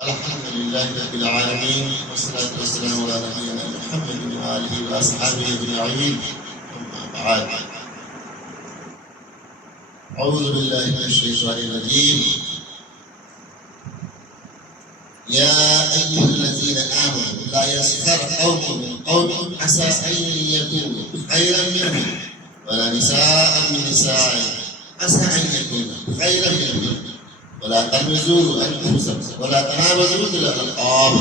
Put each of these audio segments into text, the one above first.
الحمد لله رب العالمين والصلاة والسلام على نبينا محمد وآله وأصحابه أجمعين. أما بعد، أعوذ بالله من الشيطان الرجيم. يا أيها الذين آمنوا لا يسخر قوم من قوم عسى أن يكونوا خيرا منهم ولا نساء من نساء عسى أن يكونوا خيرا منهم ولا تلمزوا أنفسكم ولا تنابزوا بالألقاب.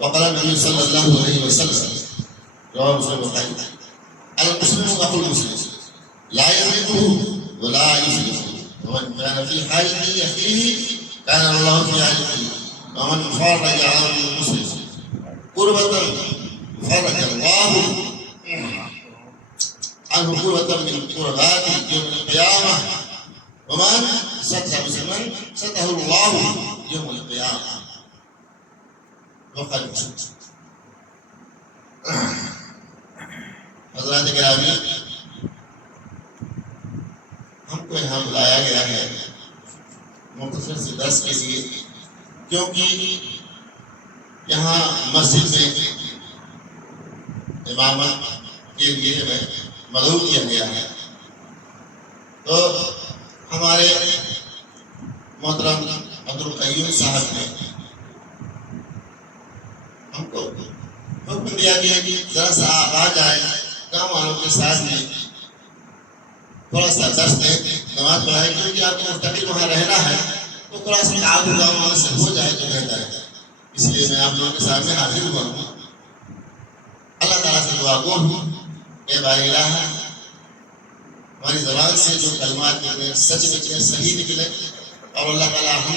وقال النبي صلى الله عليه وسلم رواه مسلم البخاري: المسلم أخو المسلم لا يظلمه ولا يظلمه، ومن كان في حال أخيه كان الله في حال أخيه، ومن فرج عن المسلم قربة فرج الله عنه قربة من قربات يوم القيامة، ومن ستر مسلما ستره الله يوم القيامة. وقال حضرات گرامی، ہم کو یہاں بلایا گیا ہے مختصر سے درس کے لیے، کیونکہ یہاں مسجد میں امامت کے لیے ہمیں مدعو کیا گیا ہے. تو ہمارے محترم عبدالقیوم صاحب نے ہم کو حکم دیا کہ ذرا سا آپ آ جائیں، گاؤں والوں کے ساتھ میں تھوڑا سا درس دیں، نماز پڑھائیں، کیونکہ آپ کو مستقل وہاں رہنا ہے تو تھوڑا سا تعاون گاؤں والوں سے ہو جائے تو بہتر ہے. اس لیے میں آپ لوگوں کے سامنے حاضر ہوا ہوں. اللہ تعالیٰ سے دعا گو ہوں کہ بارے الہ ہماری زبان سے جو کلمات نکلے سچ نکلے، صحیح نکلے، اور اللہ تعالیٰ ہم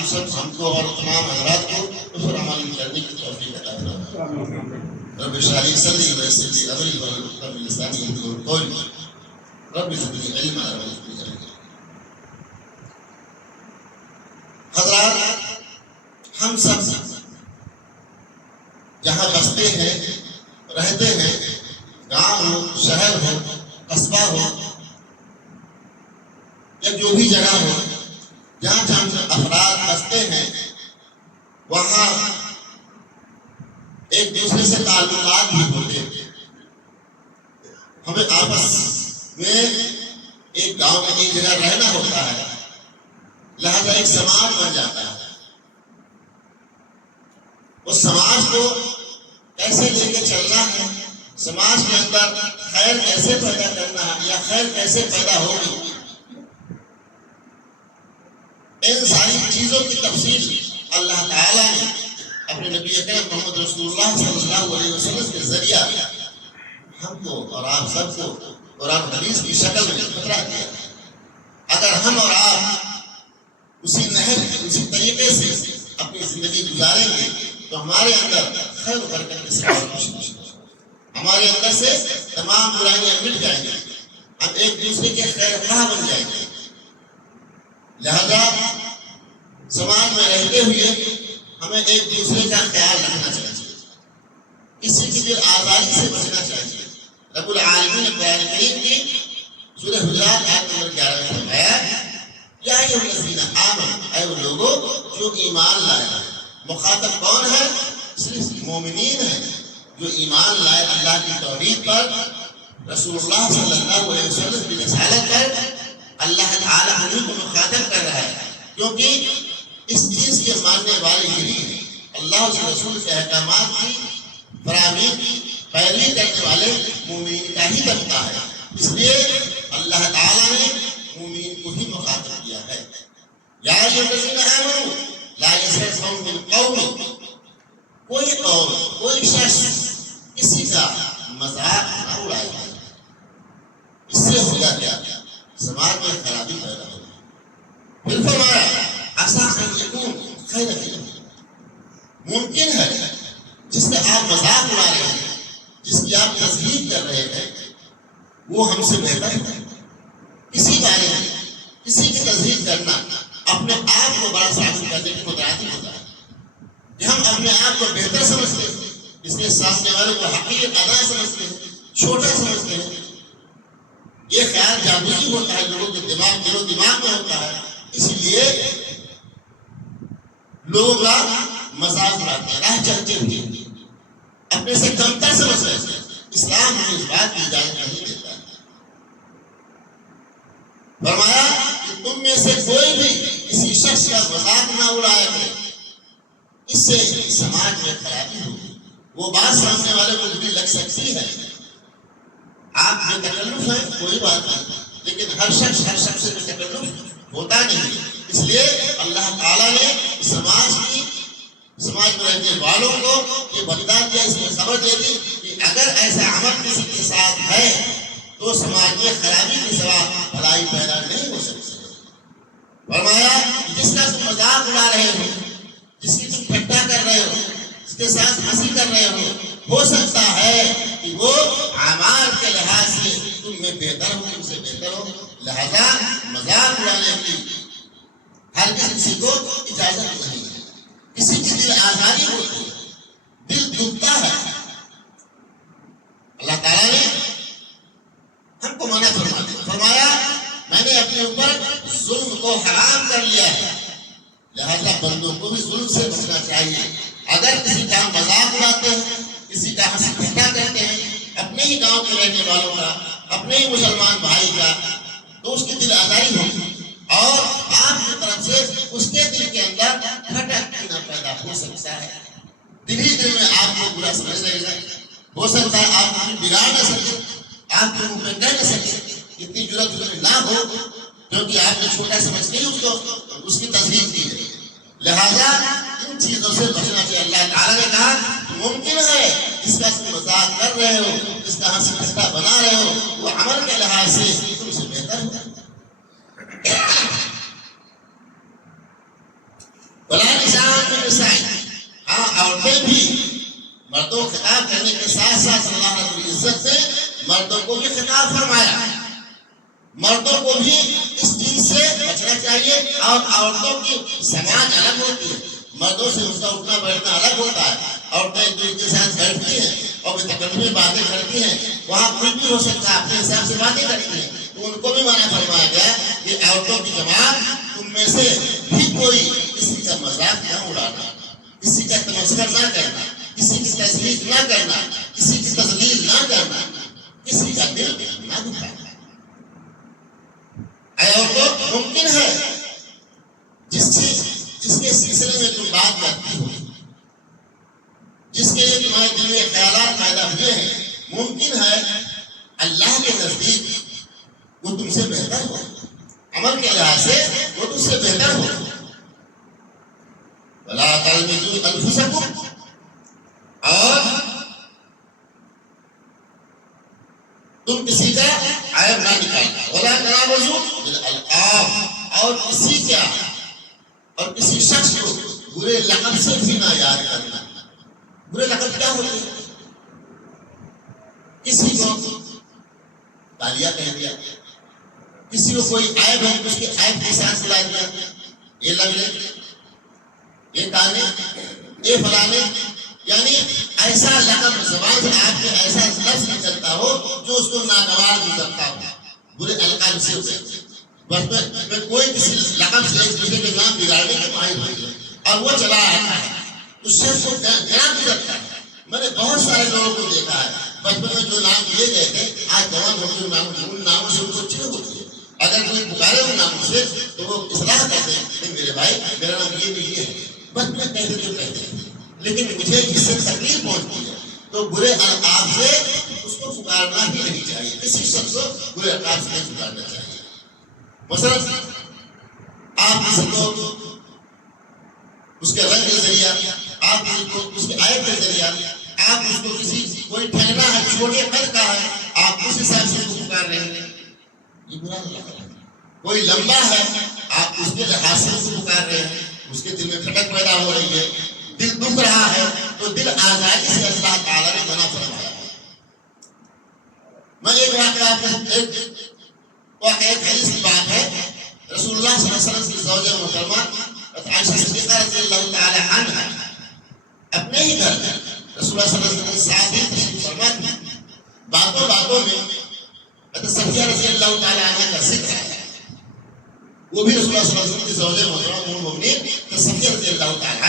کو اور تمام حضرات کو اس پر عمل کرنے کی توفیق عطا فرمائے. رب اشرح لي صدري ويسر لي امري واحلل عقدة من لساني يفقهوا قولي. رب زدني علما ولا تزدني علما. حضرات، ہم سب جہاں بستے ہیں، رہتے ہیں، گاؤں ہو، شہر ہو، قصبہ ہو، یا جو بھی جگہ ہو جہاں جہاں افراد بستے ہیں، وہاں ایک دوسرے سے تعلقات بھی ہوتے ہیں. ہمیں آپس میں ایک گاؤں میں ایک جگہ رہنا ہوتا ہے، لہذا ایک سماج بن جاتا ہے. اس سماج کو کیسے لے کے چلنا ہے، سماج کے اندر خیر کیسے پیدا کرنا ہے یا خیر کیسے پیدا ہوگی، ان ساری چیزوں کی تفصیل اللہ تعالیٰ نے اپنے نبی اکرم محمد رسول اللہ صلی اللہ علیہ وسلم کے ذریعہ ہم کو اور آپ سب کو قرآن حدیث کی شکل میں بتلا دیا. اگر ہم اور آپ اسی نہج، اسی طریقے سے اپنی زندگی گزاریں گے تو ہمارے اندر خیر و برکت کے ساتھ ہمارے اندر سے تمام برائیاں مٹ جائیں گی، ہم ایک دوسرے کے خیر خواہ بن جائیں گے. لہذا سماج میں رہتے ہوئے ہمیں ایک دوسرے کا خیال رکھنا چاہیے، کسی کی دل آزادی سے بچنا چاہیے. رب العالمین نے قرآن کریم کی سورہ حجرات آیت نمبر 11 میں فرمایا: یا ایھا الذین آمنوا، اے وہ لوگوں جو ایمان لائے. مخاطب کون ہے؟ صرف مومنین ہیں جو ایمان لائے اللہ کی توحید پر، رسول اللہ صلی اللہ علیہ وسلم کی رسالت پر. اللہ تعالیٰ انہیں کو مخاطب کر رہا ہے، کیونکہ اس چیز کے ماننے والے یہی ہیں، اللہ اس رسول کے احکامات کی فراہمی کی پیروی کرنے والے مومنین کا ہی بنتا ہے. اس لیے اللہ تعالیٰ نے مومنین کو ہی مخاطب کیا ہے. یا ایھا الذین آمنوا لا یسخر قوم من قوم، کوئی قوم، کوئی شخص کسی کا مذاق نہ اڑائے. اس سے ہوگا کیا؟ سماج میں خرابی پیدا ہوگی. پھر فرمایا: عسیٰ ان یکون خیرا منہم، ممکن ہے جس سے آپ مذاق اڑا رہے ہیں، جس کی آپ تذلیل کر رہے ہیں، وہ ہم سے بہتر ہے. کسی بارے میں کسی کی تذلیل کرنا اپنے آپ کو بڑا ثابت کرنے کی مترادف ہوتا ہے کہ ہم اپنے آپ کو بہتر سمجھتے ہیں، اس لیے سامنے والے کو حقیر ادا سمجھتے ہیں، چھوٹا سمجھتے ہیں. یہ خیال جادوئی ہوتا ہے، لوگوں کے دل و دماغ میں ہوتا ہے. اس لیے لوگوں کا مذاق اڑاتے ہیں راہ چلتے ہوئے، اپنے سے کمتر سمجھ رہے ہیں۔ اسلام ہمیں اس بات کی اجازت نہیں دیتا ہے۔ فرمایا کہ تم میں سے کوئی بھی کسی شخص کا مذاق نہ اڑایا کرے، اس سے سماج میں خرابی ہوگی۔ وہ بات سامنے والے کو بھی لگ سکتی ہے، آپ بے تکلف ہیں کوئی بات نہیں، لیکن ہر شخص سے بے تکلف ہوتا نہیں۔ اس لیے اللہ تعالیٰ نے سماج میں رہنے والوں کو یہ بتا دیا، اس میں خبر دے دی کہ اگر ایسا عمل کسی کے ساتھ ہے تو سماج میں خرابی کے سوا بھلائی پیدا نہیں ہو سکتی۔ فرمایا جس کا تم مذاق اڑا رہے ہو، جس کی تم ٹھٹا کر رہے ہو، جس کے ساتھ ہنسی کر رہے ہو سکتا ہے کہ وہ اعمال کے لحاظ سے تم میں بہتر ہو، تم سے بہتر ہو، لہذا مذاق اڑانے کی ہر کسی کو اجازت نہیں ہے۔ کسی کی دل آزاری ہوتی ہے، دل دکھتا ہے، اللہ تعالیٰ نے ہم کو منع فرما دیا۔ فرمایا میں نے اپنے اوپر ظلم کو حرام کر لیا ہے، لہذا بندوں کو بھی ظلم سے بچنا چاہیے۔ اگر کسی کا مذاق اڑاتے ہیں، کسی کا ہنسی ٹھٹا کرتے ہیں، اپنے ہی گاؤں کے رہنے والوں کا، اپنے ہی مسلمان بھائی کا، تو اس کی دل آزاری ہوگی اور آپ کی طرف سے اس کے دل کے اندر کھٹک نہ پیدا ہو سکتا ہے۔ دل ہی دل میں آپ کو برا سمجھ رہے گا، ہو سکتا ہے آپ کو بگاڑ نہ سکے، آپ کے منہ پہ کہہ نہ سکے، اتنی جرأت نہ ہو کیونکہ آپ نے چھوٹا سمجھ نہیں اس کی تصدیق کی ہے۔ لہذا ان چیزوں سے بچنا چاہیے۔ اللہ تعالیٰ نے کہا ممکن ہے جس کا تم مذاق کر رہے ہو، جس کا ہنسی ٹھٹا بنا رہے ہو، وہ عمل کے لحاظ سے تم سے بہتر ہو۔ بلا نظام میں نسائی، ہاں عورتیں بھی مردوں کو خطاب کرنے کے ساتھ ساتھ اللہ رب العزت نے مردوں کو بھی خطاب فرمایا۔ مردوں کو بھی اس چیز سے بچنا چاہیے، اور عورتوں کی سماج الگ ہوتی ہے، مردوں سے اس کا اٹھنا بیٹھنا الگ ہوتا ہے۔ عورتیں ایک دوسرے کے ساتھ بیٹھتی ہیں اور بے تکلفی باتیں کرتی ہیں، وہاں کچھ بھی ہو سکتا ہے، اپنے حساب سے باتیں کرتی ہیں، تو ان کو بھی منع فرمایا گیا کہ عورتوں کی جماعت تم میں سے بھی کوئی کسی کا مذاق نہ اڑانا، کسی کا تمسخر نہ کرنا، کسی کی تذلیل نہ کرنا، کسی کی تذلیل نہ کرنا، کسی کا دل نہ دکھانا۔ عورتوں ممکن ہے جس کے سلسلے میں تم بات کرتی ہو، جس کے لیے تمہارے دل میں خیالات پیدا ہوئے ہیں، ممکن ہے اللہ کے نزدیک وہ تم سے بہتر ہو، عمل کے لحاظ سے وہ تم سے بہتر ہو۔ وَلَا تَلْمِزُوا أَنفُسَكُمْ، اور تم کسی کا عیب نہ نکالنا۔ وَلَا تَنَابَزُوا بِالْأَلْقَابِ، اور کسی شخص کو برے لقب سے بھی نہ یاد کرنا۔ برے لقب کیا ہوتے ہیں؟ کسی کو تالیہ کہہ دیا، کسی کو کوئی عیب ہے اس کے عیب کے ساتھ بلا دیا، یہ لگنے، یہ کانے، یہ فلانے، یعنی ایسا لقب زبان سے آپ کے ایسا لفظ نکلتا ہو جو اس کو ناگوار گزرتا ہو، برے القاب سے ہوتے ہیں۔ بس میں کوئی کسی لقب سے ایک دوسرے کے نام بگاڑنے کے ماہر ہو گیا اور وہ چلا آتا ہے، اس شخص کو گنا گزرتا ہے۔ میں نے بہت سارے لوگوں کو دیکھا ہے، بچپن میں جو نام دیے گئے تھے آج جوان ہو کے ان ناموں سے ان کو چڑ ہوتی ہے۔ اگر کوئی پکارے ان ناموں سے تو وہ اصلاح کرتے ہیں، میرے بھائی میرا نام یہ نہیں ہے، بس میں کہتے جو کہتے ہیں، لیکن مجھے اس سے تکلیف پہنچتی ہے، تو برے القاب سے اس کو پکارنا ہی نہیں چاہیے، کسی شخص کو برے القاب سے نہیں پکارنا چاہیے۔ مثلا آپ کسی کو اس کے رنگ کے ذریعہ، آپ کسی کو اس کے عیب کے ذریعہ، آپ اس کو کوئی ٹھہرنا ہے چھوٹے قد کا ہے، آپ اس حساب سے اس کو پکار رہے ہیں، یہ برا لگتا ہے۔ کوئی لمبا ہے، آپ اس کے لحاظ سے اس کو پکار رہے ہیں، اس کے دل میں کھٹک پیدا ہو رہی ہے، دل دکھ رہا ہے، تو دل آزادی سے اللہ تعالیٰ نے منع فرمایا ہے۔ میں ایک واقعہ ایک حدیث کی بات ہے، رسول اللہ صلی اللہ علیہ وسلم کی زوجہ محترمہ عائشہ صدیقہ رضی اللہ تعالی عنہا اپنے ہی گھر میں رسول اللہ صلی اللہ علیہ وسلم کے ساتھ ہی تشریف فرما تھی۔ باتوں میں حضرت صفیہ رضی اللہ تعالی عنہا کا ذکر ہے، وہ بھی رسول اللہ صلی اللہ علیہ وسلم کی زوجہ محترمہ ام المؤمنین صفیہ رضی اللہ تعالی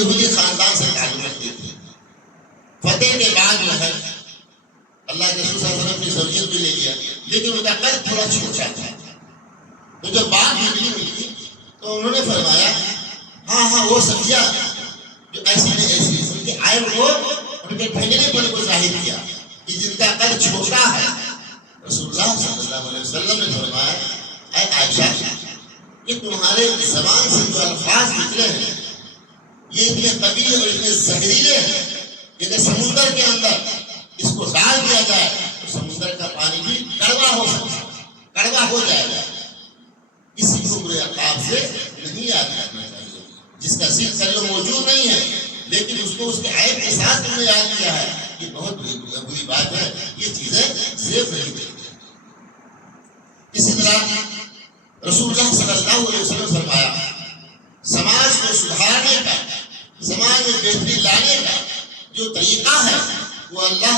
یہودی خاندان سے تعلق رکھتے تھے. فتح کے بعد جو ہے اللہ کے رسول صلی اللہ علیہ وسلم کی زوجیت بھی لے لیا، لیکن ان کا قد تھوڑا چھوٹا تھا. تو جب بات ملی تو انہوں نے فرمایا ہاں وہ صفیہ جو ایسی نہیں ایسی، ان کے عیب کو ان کے ٹھنڈے پن کو ظاہر کیا کہ جن کا قد چھوٹا ہے. رسول اللہ صلی اللہ علیہ وسلم نے فرمایا اے عائشہ، کہ تمہارے زبان سے جو الفاظ نکلے ہیں یہ اتنے قبیح اور اتنے زہریلے ہیں کہ اگر سمندر کے اندر اس کو ڈال دیا جائے تو سمندر کا پانی بھی کڑوا ہو سکتا ہے، کڑوا ہو جائے گا. کسی کو برے عقاب سے نہیں یاد کرنا چاہیے جس کا صرف کلو موجود نہیں ہے، لیکن اس کو اس کے عیب کے ساتھ تم نے یاد کیا ہے. یہ بہت بری بات ہے، یہ چیزیں زیب نہیں دیتی. اسی طرح رسول اللہ صلی اللہ علیہ وسلم فرمایا سماج کو سدھارنے کا، سماج میں بہتری لانے کا جو طریقہ ہے وہ اللہ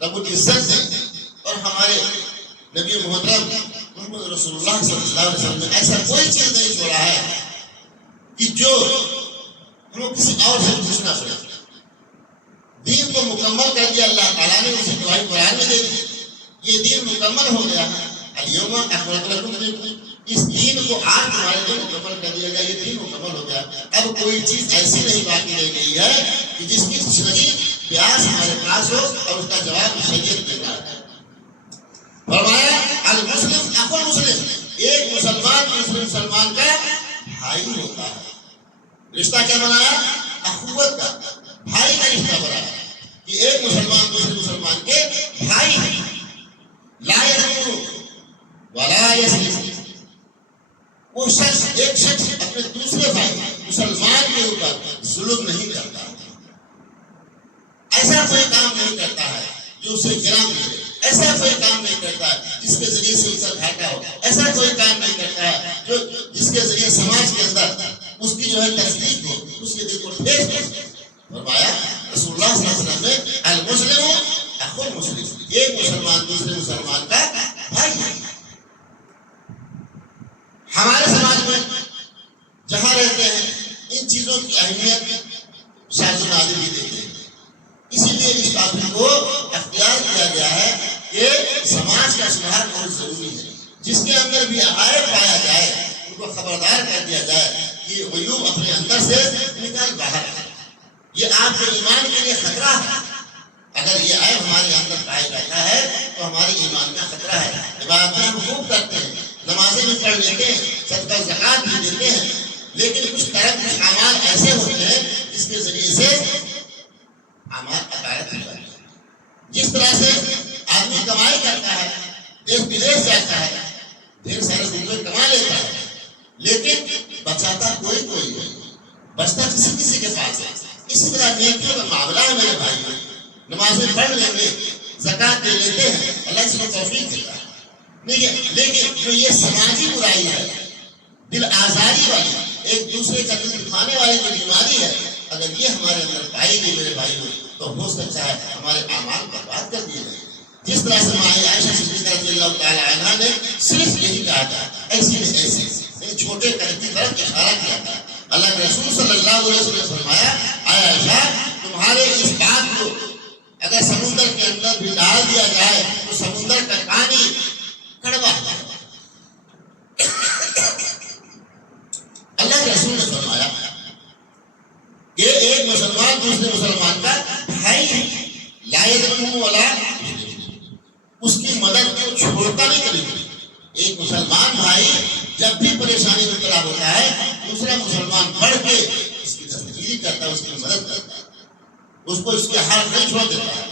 رب العزت نے اور ہمارے نبی محترم محمد رسول اللہ صلی اللہ علیہ وسلم نے ایسا کوئی چیز نہیں چھوڑا ہے کہ جو ہمیں کسی اور سے پوچھنا پڑے. دین کو مکمل کر دیا اللہ تعالیٰ نے، اسے گواہی قرآن میں دے دی. یہ دین مکمل ہو گیا. الیوم اکملت لکم دینکم، اس دین کو آج تمہارے لیے مکمل کر دیا گیا. یہ دین مکمل ہو گیا. اب کوئی چیز ایسی نہیں باقی رہ گئی ہے کہ جس کی شدید پیاس ہمارے پاس ہو اور اس کا جواب شریعت دے رہا ہے. فرمایا المسلم اخو المسلم، ایک مسلمان دوسرے مسلمان کا بھائی ہوتا ہے. رشتہ کیا بنایا؟ اخوت کا، بھائی کا رشتہ بنایا کہ ایک مسلمان دوسرے مسلمان کے بھائی ہیں. لا یظلم ولا یظلم، وہ شخص ایک شخص اپنے دوسرے بھائی مسلمان کے اوپر ظلم نہیں کرتا، ایسا کوئی کام نہیں کرتا ہے جو اسے گرا ملے، ایسا کوئی کام نہیں کرتا ہے جس کے ذریعے سے اس کا گھاٹا ہو، ایسا کوئی کام نہیں کرتا ہے جو جس کے ذریعے سماج کے اندر اس کی جو ہے تصدیق ہو، اس کے دل کو ٹھیس پہنچے. فرمایا رسول اللہ صلی اللہ علیہ وسلم نے المسلم اخو المسلم، ایک مسلمان دوسرے مسلمان کا بھائی ہے. ہمارے سماج میں جہاں رہتے ہیں ان چیزوں کی اہمیت شاذ و نادر بھی دیتے ہیں. اسی لیے اس ٹاپک کو اختیار کیا گیا ہے کہ سماج کا سدھار بہت ضروری ہے. جس کے اندر بھی عیب پایا جائے ان کو خبردار کر دیا جائے کہ یہ عیوب اپنے اندر سے نکال باہر ہے. یہ آپ کے ایمان کے لیے خطرہ ہے. اگر یہ عیب ہمارے اندر پایا جاتا ہے تو ہمارے ایمان کا خطرہ ہے. عبادتیں ہم خوب کرتے ہیں، نمازیں بھی پڑھ لیتے ہیں، صدقہ و زکات بھی دیتے ہیں، لیکن کچھ طرح کچھ اعمال ایسے ہوتے ہیں جس کے ذریعے سے اعمال عقائد ہو جاتے ہیں. جس طرح سے آدمی کمائی کرتا ہے، دیش ودیش جاتا ہے، ڈھیر سارے روپے کما لیتا ہے، لیکن بچاتا کوئی نہیں، بچتا کسی کے پاس ہے. اسی طرح نیکیوں کا معاملہ ہے میرے بھائی. نمازیں پڑھ لیں گے، زکات دے لیتے ہیں، اللہ سے توفیق دیتا ہے، لیکن جو یہ سماجی برائی ہے، دل آزاری والی، ایک دوسرے کا دل دکھانے والی جو بیماری ہے، اگر یہ ہمارے اندر پائی گئی میرے بھائی تو ہو سکتا ہے ہمارے اعمال برباد کر دیے جائیں. جس طرح سے ماں عائشہ صدیقہ رضی اللہ تعالیٰ عنہا نے صرف یہی کہا تھا، ایسی نہیں ایسی، یعنی چھوٹے قد کی طرف اشارہ کیا تھا. اللہ کے رسول صلی اللہ علیہ وسلم نے فرمایا اے عائشہ، تمہارے اس بات کو اگر سمندر کے اندر بھی ڈال دیا جائے تو سمندر کا پانی کڑوا ہے. اللہ کے رسول نے فرمایا کہ ایک مسلمان دوسرے مسلمان کا بھائی ہے، لا یظلم ولا، اس کی مدد کو چھوڑتا نہیں کبھی. ایک مسلمان بھائی جب بھی پریشانی میں مبتلا ہوتا ہے، دوسرا مسلمان بڑھ کے اس کی دستگیری کرتا ہے، اس کی مدد کرتا ہے، اس کو اس کے حال نہیں چھوڑ دیتا ہے.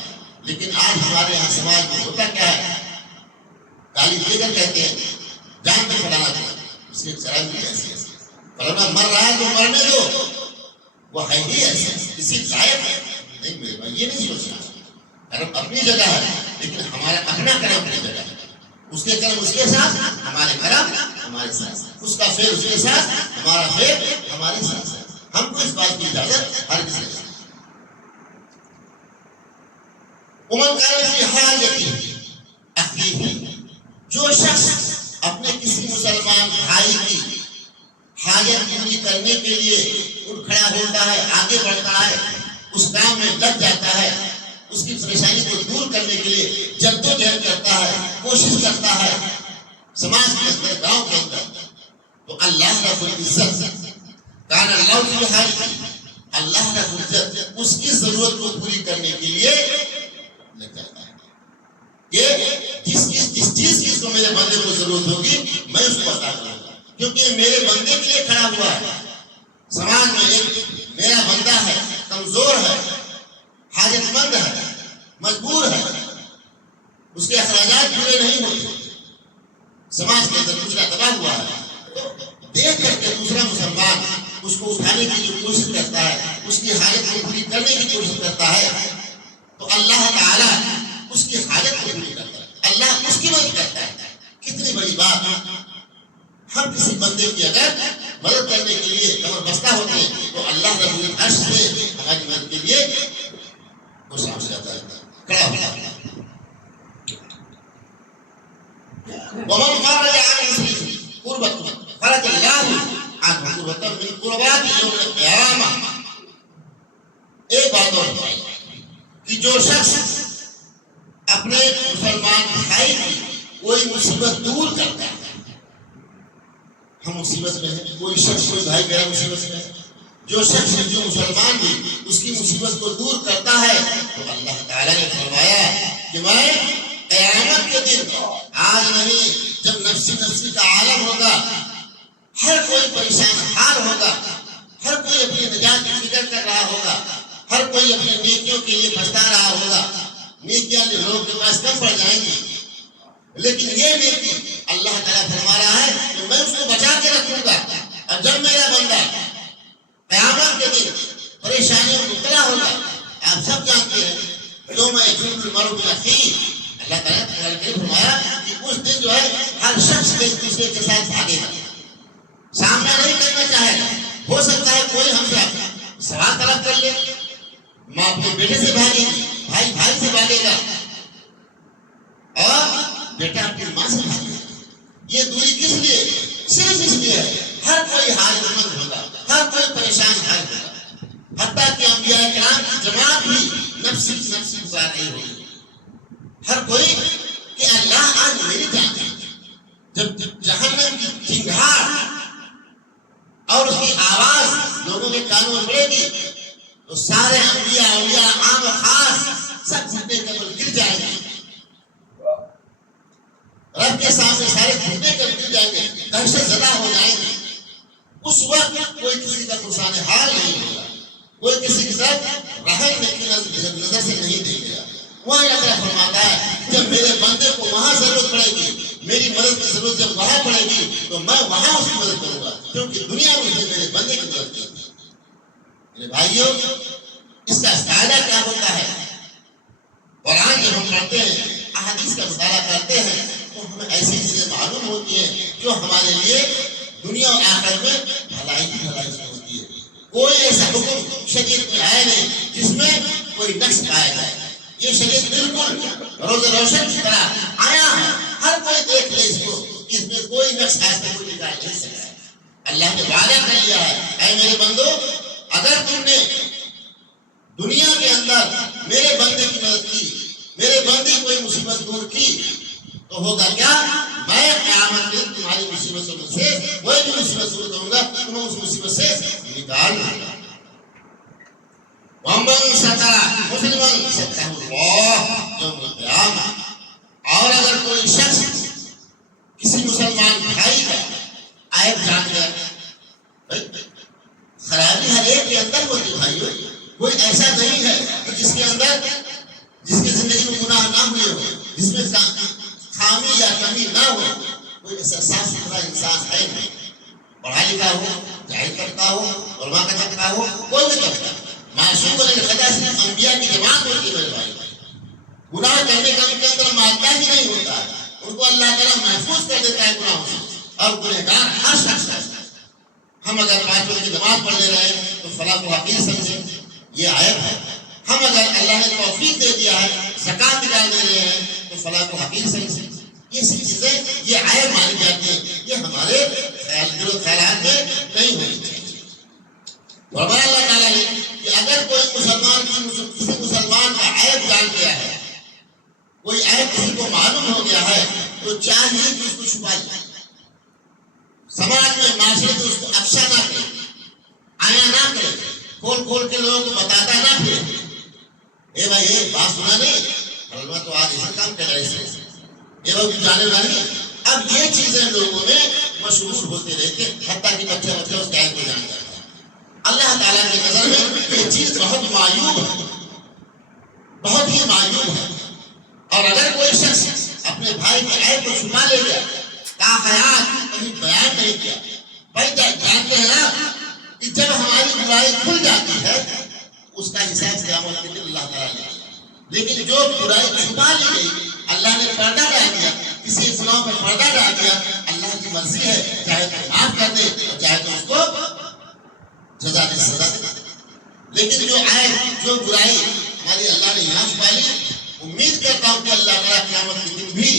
لیکن آج ہمارے یہاں سماج میں ہوتا کیا ہے؟ گالی دے کر کہتے ہیں جان پہ فلانا دے، اس کے شرائط بھی ایسی ہے، فلانا مر رہا ہے تو مرنے دو، وہ ہے ہی ایسے، اسی لائق ہے. نہیں میرے بھائی، یہ نہیں سوچنا. کرم اپنی جگہ ہے، لیکن ہمارا اپنا کرم اپنی جگہ ہے. اس کے کرم اس کے ساتھ، ہمارے کرم ہمارے ساتھ، اس کا فعل اس کے ساتھ، ہمارا فعل ہمارے ساتھ. ہم کو اس بات کی اجازت ہر کسی کو. عمر کی حاجت اخیہ، جو شخص اپنے کسی مسلمان بھائی کی حاجت پوری کرنے کے لیے اٹھ کھڑا ہوتا ہے، آگے بڑھتا ہے، اس کام میں لگ جاتا ہے، اس کی پریشانی کو دور کرنے کے لیے جدوجہد کرتا ہے، کوشش کرتا ہے سماج کے اندر، گاؤں کے اندر، تو اللہ رب العزت کان اللہ فی حاجتی، اللہ رب العزت اس کی ضرورت کو پوری کرنے کے لیے لگ جاتا ہے کہ جس چیز کی اس کو میرے بندے کو ضرورت ہوگی میں اس کو عطا کروں گا، کیونکہ میرے بندے کے لیے کھڑا ہوا ہے۔ سماج میں ایک میرا بندہ ہے، کمزور ہے، حاجت مند ہے، مجبور ہے، اس کے اخراجات پورے نہیں ہوتے، سماج کے اندر دوسرا تباہ ہوا ہے، تو دیکھ کر کے دوسرا مسلمان اس کو اٹھانے کی جو کوشش کرتا ہے، اس کی حاجت کو پوری کرنے کی کوشش کرتا ہے، تو اللہ تعالیٰ اس کی حاجت کو پوری کرتا ہے، اللہ اس کی مدد کرتا ہے۔ کتنی بڑی بات! ہم کسی بندے کی اگر مدد کرنے کے لیے کمر بستہ ہوتے ہیں تو اللہ رب العرش سے ہماری مدد کے لیے وہ سامنے جاتا ہے، کھڑا ہوتا ہے۔ ومن خرج عن اسره قربة خرج الله عنه قربة من قربات يوم القيامة۔ ایک بات اور کہ جو شخص اپنے مسلمان بھائی کی کوئی مصیبت دور کرتا ہے، ہم مصیبت میں ہیں، کوئی شخص کوئی بھائی میرا مصیبت میں ہے، جو شخص جو مسلمان بھی اس کی مصیبت کو دور کرتا ہے، تو اللہ تعالیٰ نے فرمایا کہ میں قیامت کے دن، آج نہیں، جب نفسی نفسی کا عالم ہوگا، ہر کوئی پریشان حال ہوگا، ہر کوئی اپنی نجات کی فکر کر رہا ہوگا، ہر کوئی اپنی نیکیوں کے لیے پچھتا رہا ہوگا، نیکیاں لوگوں کے پاس کم پڑ جائیں گی، لیکن یہ نیکی اللہ تعالیٰ فرما رہا ہے کہ میں اس کو بچا کے رکھوں گا، اور جب میرا بندہ قیامت کے دن پریشانیوں میں مبتلا ہوگا، آپ سب جانتے ہیں یوم یفر المرء من اخیہ، اللہ تعالیٰ نے فرمایا کہ اس دن جو ہے ہر شخص ایک دوسرے کے ساتھ بھاگے گا، سامنا نہیں کرنا چاہے گا۔ ہو سکتا ہے کوئی ہم سے سوال طلب کر لے، ماں اپنے بیٹے سے بھاگے گی، بھائی بھائی سے بھاگے گا، اور بیٹا اپنی ماں سے بھاگے گا۔ یہ دوری کس لیے؟ صرف اس لیے ہے ہر کوئی حاجت مند ہوگا، ہر کوئی پریشان حال ہوگا، حتیٰ کہ انبیاء کرام کی جماعت بھی نفسی نفسی گزار رہی ہوگی، ہر کوئی کہ اللہ آج میری جان ہے۔ جب جہنم کی چنگھاڑ اور اس کی آواز لوگوں کے کانوں میں پڑے گی تو سارے انبیاء اولیاء عام و خاص سب گھٹنے کے بل گر جائیں گے، رب کے سامنے سارے گھٹنے کے بل گر جائیں گے، دہشت زدہ ہو جائیں گے۔ اس وقت کوئی کسی کا پرسان حال نہیں ہوگا، کوئی کسی کی طرف رحم کی نظر سے نہیں دیکھے گا۔ وہاں اللہ فرماتا ہے جب میرے بندے کو وہاں ضرورت پڑے گی، میری مدد کی ضرورت جب وہاں پڑے گی تو میں وہاں اس کی مدد کروں گا، کیونکہ دنیا میں سے میرے بندے کی مدد کی۔ میرے بھائیوں، اس کا فائدہ کیا ہوتا ہے؟ قرآن جب ہم پڑھتے ہیں، احادیث کا مطالعہ کرتے ہیں تو ہمیں ایسی چیزیں معلوم ہوتی ہیں جو ہمارے لیے دنیا اور آخرت میں بھلائی کی بھلائی سے ہوتی ہے۔ کوئی ایسا حکم شریعت میں آیا نہیں جس میں کوئی نقص پایا جائے، یہ شریعت بالکل روز روشن کی طرح آیا ہے، ہر کوئی دیکھ لے اس کو، اس میں کوئی نقص آج تک کوئی نکال نہیں سکا ہے۔ اللہ نے وعدہ کر لیا ہے، اے میرے بندو، اگر تم نے دنیا کے اندر میرے بندے کی مدد کی، میرے بندے کی کوئی مصیبت دور کی، تو ہوگا کیا؟ میں قیامت میں تمہاری مصیبتوں میں سے کوئی بھی مصیبت دور کروں گا، تمہیں اس مصیبت سے نکال دوں گا۔ وَمَن سَتَرَ مُسْلِمًا سَتَرَهُ اللَّهُ يَوْمَ الْقِيَامَةِ، اور اگر کوئی شخص کسی مسلمان بھائی کا عیب جان گیا، خرابی ہر ایک کے اندر ہوتی بھائیو، کوئی ایسا نہیں ہے کہ جس کے اندر، جس کی زندگی میں گناہ نہ ہوئے ہو، جس میں خامی یا کمی نہ ہو، کوئی ایسا صاف ستھرا انسان ہے نہیں، پڑھا لکھا ہو، جاہل طبقہ ہو، علماء کا طبقہ ہو، کوئی بھی طبقہ، معصوم الخطا صرف انبیاء کی جماعت ہوتی ہے۔ میرے بھائی، گناہ کرنے کا ان کے اندر مادہ ہی نہیں ہوتا، ان کو اللہ تعالیٰ محفوظ کر دیتا ہے گناہوں سے، اور گنہگار ہر شخص ہے۔ ہم اگر 5 وقت کی نماز پڑھ لے رہے ہیں تو فلاں کو حقیر سمجھیں، یہ عیب ہے۔ ہم اگر اللہ نے توفیق دے دیا ہے زکات نکال دے رہے ہیں تو فلاں کو حقیر سمجھیں، یہ سی چیزیں یہ عیب مانی جاتی ہیں، یہ ہمارے دل و خیالات میں نہیں ہونی چاہیے۔ فرمایا اللہ تعالیٰ نے کہ اگر کوئی مسلمان کسی مسلمان کا عیب جان گیا ہے، کوئی عیب کسی کو معلوم ہو گیا ہے، تو چاہیے کہ اس کو چھپا لے، سماج میں معاشرے میں اس کو افشا نہ کرے، آیا نہ کرے، کھول کھول کے لوگوں کو بتاتا نہ پھرے، اے بھائی یہ بات سنا نہیں، علماء تو آج ایسا کام کر رہے ہیں، یہ لوگ جانے والی۔ اب یہ چیزیں لوگوں میں مشہور ہوتے رہتے، حتیٰ کہ بچے اس کے عیب کو جان جاتے ہیں۔ اللہ تعالیٰ کی نظر میں یہ چیز بہت معیوب ہے، بہت ہی معیوب ہے۔ اور اگر کوئی شخص اپنے بھائی کے عیب کو چھپا لے گیا، تاحیات کہیں بیان نہیں کیا، بھائی جانتے ہیں نا کہ جب ہماری برائی کھل جاتی ہے اس کا حساب قیامت کے دن اللہ تعالیٰ لے گا، لیکن جو برائی چھپا لی گئی، اللہ نے پردہ ڈال دیا، کسی گناہ پر پردہ ڈال دیا، اللہ کی مرضی ہے، چاہے تو معاف کر دے اور چاہے تو اس کو سزا دے۔ لیکن جو عیب جو برائی ہماری اللہ نے یہاں چھپا لی، امید کرتا ہوں کہ اللہ تعالیٰ قیامت کے دن بھی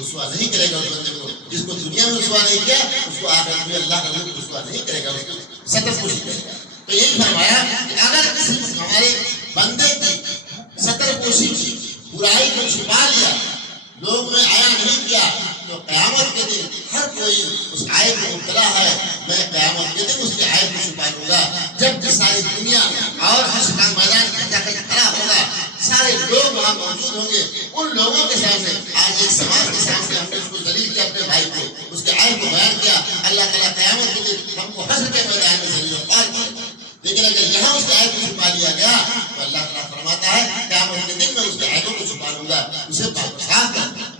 رسوا نہیں کرے گا اس بندے کو، جس کو دنیا میں رسوا نہیں کیا اس کو آخرت میں اللہ کا دن رسوا نہیں کرے گا، اس کو ستر پوشی کرے گا۔ تو یہی فرمایا کہ اگر کسی ہمارے بندے کی ستر پوشی کی، برائی کو چھپا لیا، لوگ میں آیا نہیں کیا، تو قیامت کے دن ہر کوئی اس عیب میں مبتلا ہے، میں قیامت کے دن اس کے عیب کو چھپا دوں گا۔ جب کہ ساری دنیا اور حشر کا میدان جا کر کھڑا ہوگا، سارے لوگ وہاں موجود ہوں گے، ان لوگوں کے سامنے آج ایک سماج کے سامنے ہم نے اس کو ذلیل کیا، اپنے بھائی کو اس کے عیب کو بیان کیا، اللہ تعالیٰ قیامت کے دن ہم کو حشر کے میدان میں ذلیل و خوار کرے گا۔ لیکن اگر یہاں اس کے عیب کو چھپا لیا گیا تو اللہ تعالیٰ فرماتا ہے قیامت کے دن میں اس کے عیبوں کو چھپا لوں گا، اسے صاف کر دوں گا۔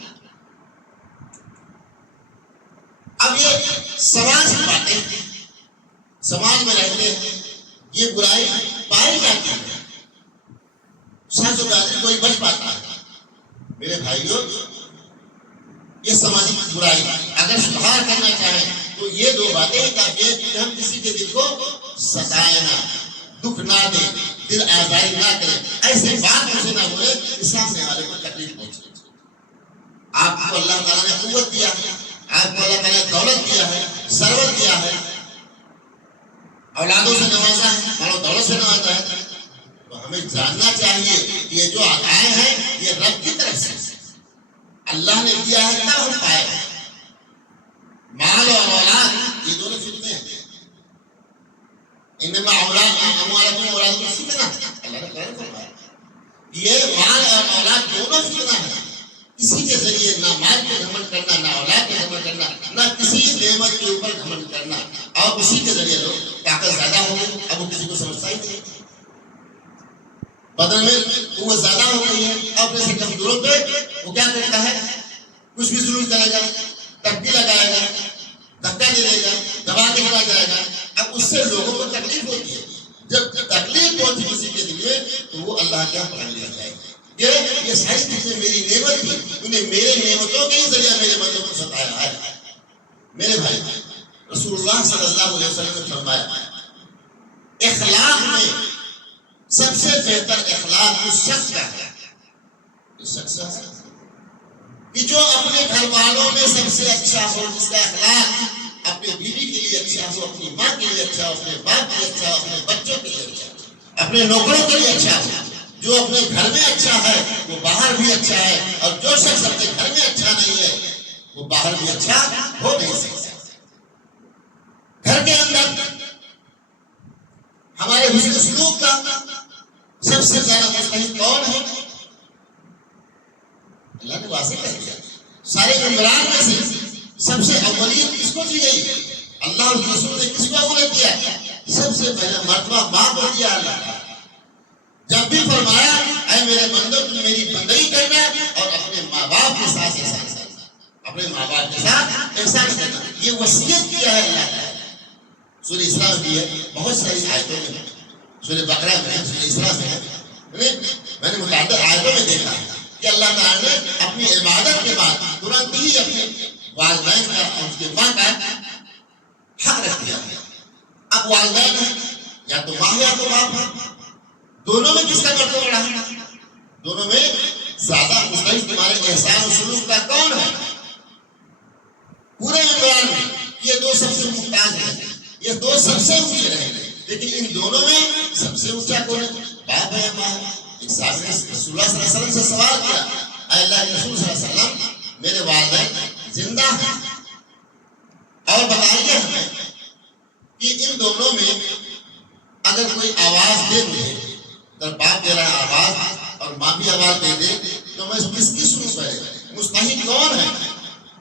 اب یہ سماج کی باتیں، سماج میں رہتے ہیں، یہ برائی پائی جاتی ہے، سچ بات کوئی بچ پاتا ہے۔ میرے بھائیوں، یہ سماجی برائی اگر سدھار کرنا چاہیں تو یہ دو باتیں کافی ہیں کہ ہم کسی کے دل کو ستائیں نہ، دکھ نہ دیں، دل آزاری نہ کریں، ایسے بات مجھے نہ بولے کہ سامنے والے کو تکلیف پہنچے۔ آپ کو اللہ تعالیٰ نے قوت دیا ہے، آپ کو اللہ تعالیٰ نے دولت دیا ہے، ثروت دیا ہے، اولادوں سے نوازا ہے، مالو دولت سے نوازا ہے، تو ہمیں جاننا چاہیے کہ یہ جو عطائیں ہیں یہ رب کی طرف سے اللہ نے دیا ہے، تب ہم پائے۔ مال اور اولاد یہ دونوں فتنے ہیں، انما اموالکم واولادکم فتنہ، اللہ نے قرآن فرمایا یہ مال اور اولاد دونوں فتنہ ہے۔ کسی کے ذریعے نہ مال پہ گھمنڈ کرنا، نہ اولاد پہ گھمنڈ کرنا، نہ کسی نعمت کے اوپر گھمنڈ کرنا، اور اسی کے ذریعے لوگ طاقت زیادہ ہو گئی، اب وہ کسی کو سمجھتا ہی نہیں، بدن میں قوت زیادہ ہو گئی ہے، اب جیسے کمزوروں پہ وہ کیا کرتا ہے، کچھ بھی ضرور کرے گا، ٹپکی لگائے گا، دھکا دے گا، دبا کے چلا جائے گا۔ اب اس سے لوگوں کو تکلیف ہوتی ہے، جب تکلیف پہنچی کسی کے لیے تو وہ اللہ کیا پکڑ لیا جائے گا کہ یہ ساری چیزیں میری نعمت تھی، انہیں میرے نعمتوں کے ہی ذریعہ میرے بندوں کو ستایا ہے۔ میرے بھائی، رسول اللہ صلی اللہ علیہ وسلم نے فرمایا اخلاق میں سب سے بہتر اخلاق اس شخص کا ہے، اس شخص کا کہ جو اپنے گھر والوں میں سب سے اچھا ہو، جس کا اخلاق اپنے بیوی کے لیے اچھا ہو، اپنی ماں کے لیے اچھا ہو، اپنے باپ کے لیے اچھا ہو، اپنے بچوں کے لیے اچھا ہو، اپنے نوکروں کے لیے اچھا ہو۔ جو اپنے گھر میں اچھا ہے وہ باہر بھی اچھا ہے، اور جو شخص اپنے گھر میں اچھا نہیں ہے وہ باہر بھی اچھا ہو نہیں سکتا۔ گھر کے اندر ہمارے حسن سلوک کا سب سے زیادہ مستحق کون ہے؟ اللہ نے واضح کر دیا، سارے ممبران میں سے سب سے اولین کس کو دی گئی؟ اللہ اور رسول نے کس کو اولت دیا؟ سب سے پہلا مرتبہ ماں کو دیا اللہ نے۔ جب بھی فرمایا اے میرے بندوں تم میری بندگی کرنا اور اپنے ماں باپ کے ساتھ احسان کرنا، اپنے ماں باپ کے ساتھ احسان کرنا، یہ وصیت کیا ہے اللہ نے۔ سورہ اسراء کی ہے، بہت ساری آیتوں میں، سورہ بقرہ میں ہے، سورہ اسراء میں ہے، میں نے متعدد آیتوں میں دیکھا کہ اللہ تعالیٰ نے اپنی عبادت کے بعد ترنت ہی اپنے والدین کا اور اس کے ماں کا حق رکھ دیا۔ اب والدین ہیں یا تو ماں یا تو باپ ہے، دونوں میں کس کا مرتبہ بڑا ہے؟ دونوں میں زیادہ مستحق تمہارے احسان و سلوک کا کون ہے؟ پورے عمران میں یہ دو سب سے ممتاز ہیں، یہ دو سب سے اونچے رہیں گے، لیکن ان دونوں میں سب سے اونچا کون ہے؟ باپ ہے یا ماں ہے؟ ایک صاحب نے رسول اللہ صلی اللہ علیہ وسلم سے سوال کیا، اے اللہ کے رسول صلی اللہ علیہ وسلم میرے والدین زندہ ہیں اور بتائیے ہمیں کہ ان دونوں میں اگر کوئی آواز دے مجھے، اگر باپ دے رہا ہے آواز اور ماں بھی آواز دے دے تو میں کس کی سنوں پہلے؟ مستحق کون ہے؟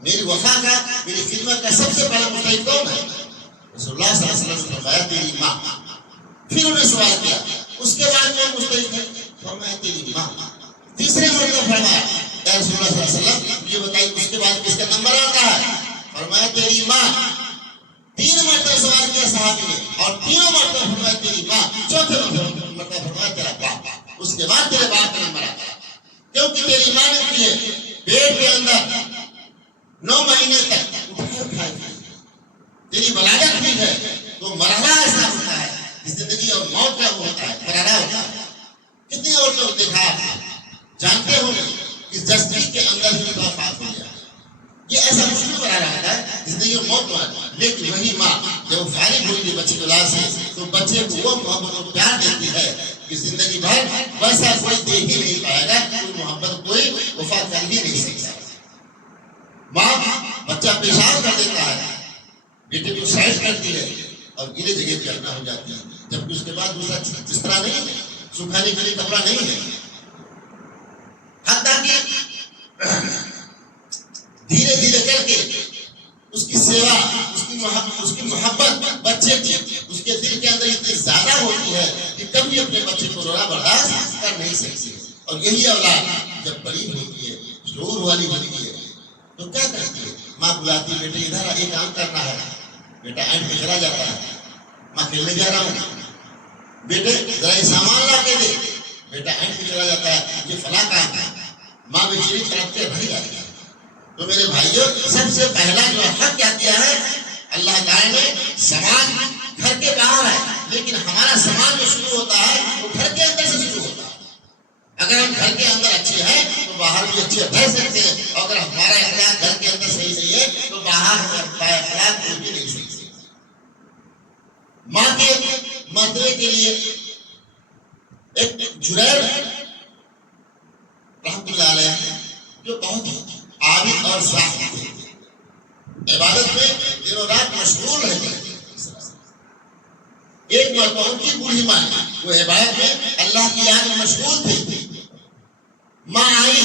میری وفا کا، میری خدمت کا سب سے پہلا مستحق کون ہے؟ رسول اللہ صلی اللہ علیہ وسلم نے فرمایا تیری ماں۔ پھر انہوں نے سوال کیا اس کے بعد کون مستحق ہے؟ فرمایا تیری ماں۔ تیسرے مرتبہ فرمایا اے رسول اللہ صلی اللہ علیہ وسلم یہ بتائیے اس کے بعد کس کا نمبر آتا ہے؟ فرمایا تیری ماں۔ تین مرتبہ سوال کیا صحابی نے اور تینوں مرتبہ فرمایا تیری ماں، چوتھے مرتبہ فرمایا تیرا باپ، اس کے بعد تیرے باپ کا نمبر آتا ہے، کیونکہ تیری ماں نے تجھے پیٹ کے اندر 9 مہینے تک اٹھائے کھائے، تیری ولادت بھی ہے تو مرحلہ ایسا ہوتا ہے کہ زندگی اور موت کا وہ ہوتا ہے، مرحلہ ہوتا ہے۔ کتنی عورتوں کو دیکھا آپ جانتے ہوں گے کہ جسٹی کے اندر ہی وفات ہو گیا، یہ ایسا مشکل مرحلہ ہوتا ہے زندگی اور موت میں، لیکن وہی ماں جب وہ فارغ ہوئی بچے کی اولاد سے تو بچے کو وہ محبت اور پیار دیتی ہے کہ زندگی بھر ویسا کوئی دے ہی نہیں پائے گا، کوئی محبت کوئی وفا کر ہی نہیں سکتا۔ ماں بچہ پیشاب کر دیتا ہے، بیٹے کو سائز کرتی ہے اور گیلے جگہ پہ اپنا ہو جاتی ہے، جبکہ اس کے بعد دوسرا بستر نہیں ہے، سکھانے کے لیے کپڑا نہیں ہے، حتیٰ کہ دھیرے دھیرے کر کے اس کی سیوا، اس کی محبت بچے کی اس کے دل کے اندر اتنی زیادہ ہوتی ہے کہ کبھی اپنے بچے کو رونا برداشت کر نہیں سکتی، اور یہی اولاد جب بڑی ہوتی ہے، شعور والی ہوتی ہے تو کیا کرتی ہے؟ ماں بلاتی ہے بیٹے ادھر ایک کام کرنا ہے، بیٹا اینڈ پہ چلا جاتا ہے، ماں کھیلنے جا رہا ہوں، بیٹے ذرا یہ سامان لا کے دے، بیٹا اینڈ پہ چلا جاتا ہے، یہ فلاں کام ہے، ماں بیچاری طرف کے بھر جاتی ہے۔ تو میرے بھائیوں سب سے پہلا جو حق کیا کیا ہے اللہ تعالیٰ نے؟ سامان گھر کے باہر ہے، لیکن ہمارا سامان جو شروع ہوتا ہے وہ گھر کے اندر سے شروع ہوتا ہے۔ اگر ہم گھر کے اندر اچھے ہیں تو باہر بھی اچھے رہ سکتے ہیں، اور اگر ہمارا اخلاق گھر کے اندر صحیح نہیں ہے تو باہر ہمارا اخلاق کوئی بھی نہیں سکتے۔ ماں کے مرتبے کے لیے ایک جریر رحمۃ اللہ علیہ جو بہت عابد اور زاہد تھے، عبادت میں دنوں رات مشغول رہتے تھے۔ ایک مرتبہ ان کی بوڑھی ماں وہ عبادت میں اللہ کی یاد میں مشغول تھی، ماں آئی،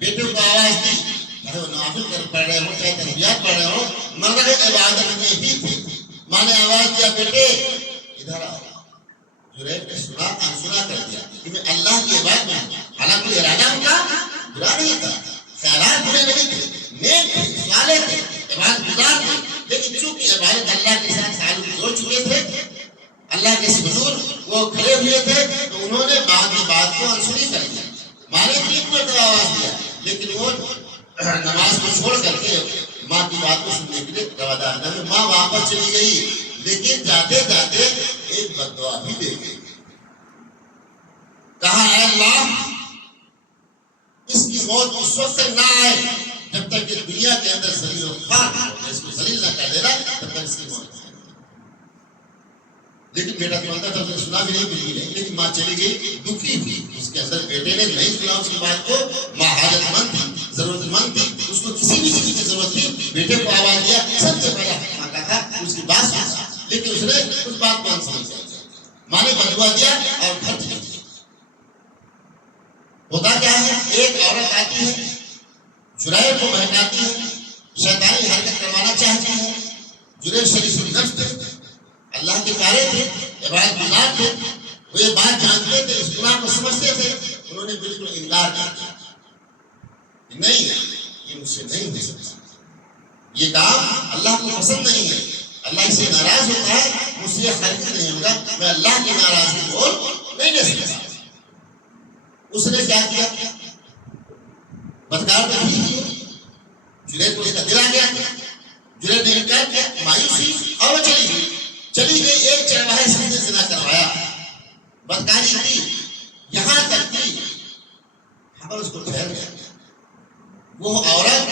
بیٹے کو آواز دی، چاہے وہ نوافل پڑھ رہے ہوں چاہے تسبیحات پڑھ رہے ہوں، مگر عبادت میں ہی تھے۔ ماں نے آواز دیا بیٹے ادھر آؤ۔ جریر نے سنا کر دیا کہ میں اللہ کی عبادت میں ہوں، حالانکہ ارادہ ان کا برا نہیں تھا، خیالات برے نہیں تھے، نیک تھے، صالح تھے، عبادت گزار تھے، لیکن چونکہ عبادت اللہ کے ساتھ تعلق جوڑ چکے تھے، اللہ کے حضور وہ کھڑے ہوئے تھے تو انہوں نے ماں کی بات کو انسنی کر دیا۔ ماں نے 3 مرتبہ آواز دیا لیکن وہ نماز کو چھوڑ کر کے ماں کی بات کو سننے کے لیے روادار نہ، ماں واپس چلی گئی، لیکن جاتے جاتے ایک بد دعا بھی دے گئی۔ کہا اے اللہ اس کی موت اس وقت تک نہ آئے جب تک کہ دنیا کے اندر ذلیل و خوار نہ ہو، اس کو ذلیل نہ کر دینا تب تک اس کی موت نہیں۔ لیکن بیٹا تو آتا تھا، اس نے سنا بھی نہیں، ملی نہیں، لیکن ماں چلی گئی، دکھی ہوئی، اس کے اندر بیٹے نے نہیں سنا اس کی بات کو، ماں حاجت مند تھی، ضرورت مند تھی، اس کو کسی بھی چیز کی ضرورت تھی، بیٹے کو آواز دیا، سب سے پہلا ماں کا تھا اس کی بات سنا، لیکن اس نے اس بات کو انسان کیا، ماں نے بدوا دیا اور گھر چلی گئی۔ ہوتا کیا ہے، ایک عورت آتی ہے، جریر کو بہکاتی ہے، شیطانی حرکت کروانا چاہتی ہے۔ جریر شریف النفس تھے، اللہ کے پیارے تھے، عبادت گزار تھے، وہ یہ بات جانتے تھے، اس گناہ کو سمجھتے تھے، انہوں نے بالکل انکار کر دیا، نہیں یہ مجھ سے نہیں ہو سکتا، یہ کام اللہ کو پسند نہیں ہے، اللہ اس سے ناراض ہوتا ہے، مجھ سے یہ حرکت نہیں ہوگا، میں اللہ کی ناراضگی بول نہیں لے سکتا۔ اس نے کیا کیا، بدکار تو نہیں کی، جریر کو اس کا دل آ گیا، جریر نے انکار کیا، مایوسی، اور وہ چلی گئی، ایک چرواہے سے نے زنا کروایا، بدکاری کی، یہاں تک کی خبر اس کو پھیل گیا۔ وہ عورت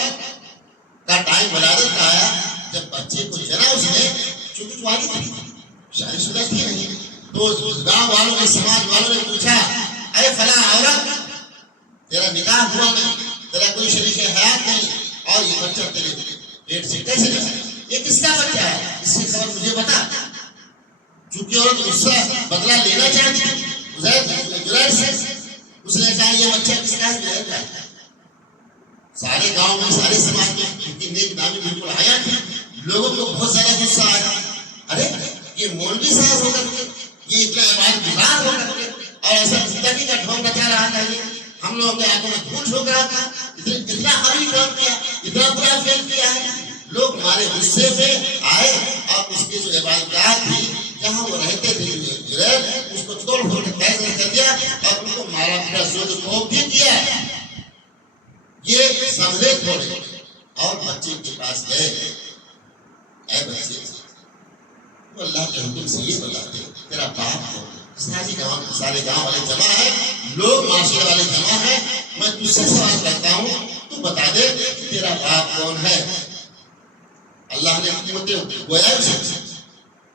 کا ٹائم ولادت کا آیا، جب بچے کو جنا اس نے، چونکہ والد تھی، شادی شدہ تھی نہیں، تو گاؤں والوں نے، سماج والوں نے پوچھا، اے فلاں عورت، تیرا نکاح ہوا نہیں، تیرا کوئی شریک حیات نہیں، اور یہ بچہ تیرے پیٹ سے کیسے نکلا؟ یہ کس کا بچہ ہے؟ اس کی خبر مجھے بتا۔ چونکہ عورت غصہ بدلہ لینا چاہتی تھی جرائد سے، اس نے کہا یہ بچہ کس کا ہے؟ جرائد کا ہے۔ سارے گاؤں میں، سارے سماج میں ان کی نیک نامی بالکل آیا تھی، لوگوں کو بہت زیادہ غصہ آیا، ارے یہ مولوی صاحب ہو کر کے، یہ اتنا عبادت گزار ہو کر کے، اور ایسا زندگی کا ڈھونگ بچا رہا تھا، یہ ہم لوگوں کے آنکھوں میں دھول جھونک رہا تھا، اتنا قوی کام کیا، اتنا برا فیل کیا ہے۔ لوگ ہمارے غصے میں آئے اور اس کی جو عبادت گاہ تھی جہاں وہ رہتے تھے اس کو توڑ پھوڑ کے تیز کر دیا اور ان کو مارا پیٹا زور خوب بھی کیا۔ یہ سمجھے تھوڑے اور بچے کے پاس گئے، اے بچے، تو اللہ کے حکم سے یہ بتاتے تیرا باپ کو، سارے گاؤں والے جمع ہیں، لوگ معاشرے والے جمع ہیں، میں تجھ سے سوال کرتا ہوں، تو بتا دے تیرا باپ کون ہے؟ اللہ نے گویا اسے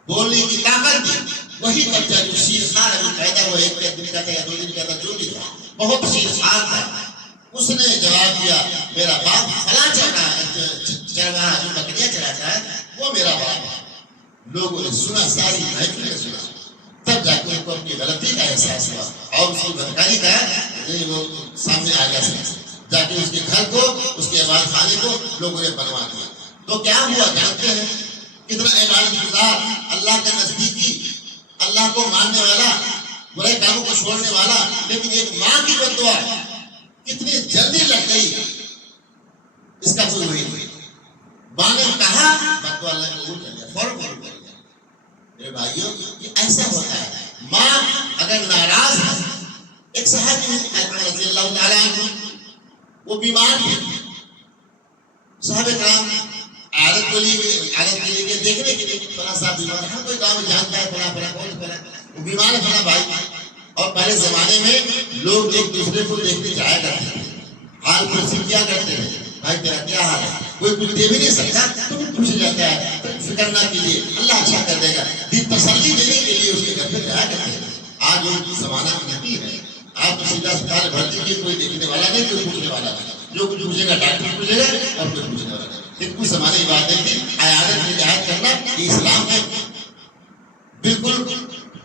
بولنے کی طاقت دی۔ وہی بچہ جو شیر خار ابھی پیدا ہوا، ایک دن کا تھا یا 2 دن کا تھا، جو بھی تھا، بہت شیر خار تھا، اس نے جواب دیا میرا باپ فلاں چرواہا جو بکریاں چراتا ہے وہ میرا باپ ہے۔ لوگوں نے سنا، ساری محفل نے سنا، تب جا کے ان کو اپنی غلطی کا احساس ہوا اور اس کی بدکاری کا وہ سامنے آ گیا، جا کے اس کے گھر کو، اس کے عبادت خانے کو لوگوں نے بنوا دیا۔ تو کیا ہوا جانتے ہیں؟ کتنا عبادت گزار، اللہ کا نزدیکی، اللہ کو ماننے والا، برے کاموں کو چھوڑنے والا، لیکن ایک ماں کی بد دعا کتنی جلدی لگ گئی، اس کا کوئی وہی نہیں۔ ماں نے کہا، بد دعا اللہ نے قبول کر لیا، فوراً قبول کر لیا۔ میرے بھائیوں، یہ ایسا ہوتا ہے، ماں اگر ناراض ہے۔ ایک صحابی رضی اللہ تعالیٰ عنہ، وہ بیمار تھے، صحابہ کرام عادت کے لیے دیکھنے کے لیے فلاں صاحب بیمار ہے، ہم کوئی گاؤں میں جانتا ہے فلاں فلاں کون فلاں وہ بیمار ہے فلاں بھائی۔ اور پہلے زمانے میں لوگ ایک دوسرے کو دیکھنے جایا کرتے تھے، حال پرسی کیا کرتے تھے، بھائی تیرا کیا حال ہے؟ کوئی کچھ دے بھی نہیں سکتا تو پوچھ جاتا ہے، فکر نہ کیجیے اللہ اچھا کر دے گا، تسلی دینے کے لیے اس کے گھر پہ جایا کرتے تھے۔ آج وہ زمانہ نہیں ہے، آپ کو سیدھا اسپتال بھر دیجیے، کوئی دیکھنے والا نہیں، کوئی پوچھنے والا نہیں، جو کچھ پوچھے گا ڈاکٹر پوچھے گا اور کوئی پوچھنے والا نہیں۔ کچھ زمانے کی بات ہے کہ عیادت کی رعایت کرنا یہ اسلام میں بالکل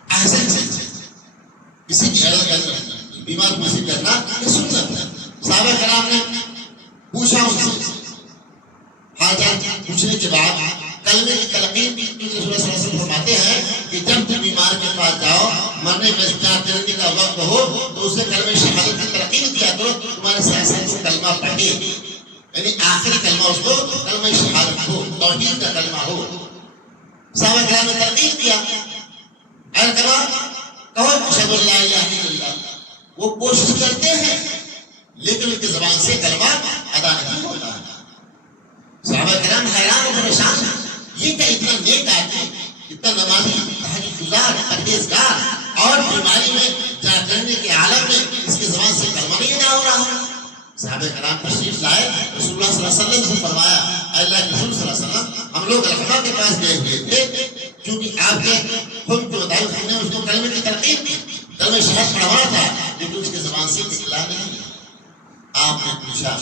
احسن چیز ہے، کسی کی عیادت کرنا، بیمار پوسی کرنا یہ سنت ہے۔ صحابہ کرام نے پوچھا ان سے، حاجت پوچھنے کے بعد کلمے کی تلقین کی، رسول اللہ صلی اللہ علیہ وسلم فرماتے ہیں کہ جب تم بیمار کے پاس جاؤ، مرنے میں جانے کا وقت ہو تو اسے کلمہ شہادت کی تلقین کیا کرو، تمہارے ساتھ ساتھ وہ کلمہ پڑھے، یعنی آخری کلمہ اس کو کلمہ شہادت ہو، توحید کا کلمہ ہو۔ صحابہ کرام نے تلقین کیا، کہو اشہد ان لا الہ الا اللہ، وہ کوشش کرتے ہیں لیکن ان کی زبان سے کلمہ ادا نہیں ہوتا ہے۔ صحابہ کرام حیران و پریشان ہیں، یہ کیا اتنا نیک آدمی، اتنا نمازی، تہجد گزار، پرہیزگار، اور بیماری میں جا کرنے کے عالم میں اس کی زبان سے کلمہ نہیں ادا ہو رہا ہے۔ صحابہ کرام تشریف لائے، رسول اللہ صلی اللہ علیہ وسلم سے فرمایا، اے اللہ کے رسول صلی اللہ علیہ وسلم، ہم لوگ رحمہ کے پاس گئے ہوئے تھے، کیونکہ آپ کے حکم کے مطابق ہم نے اس کو کلمے کی تلقین کی، کلمہ شہادت پڑھوانا تھا، لیکن اس کی زبان سے نکلا نہیں۔ آپ نے پوچھا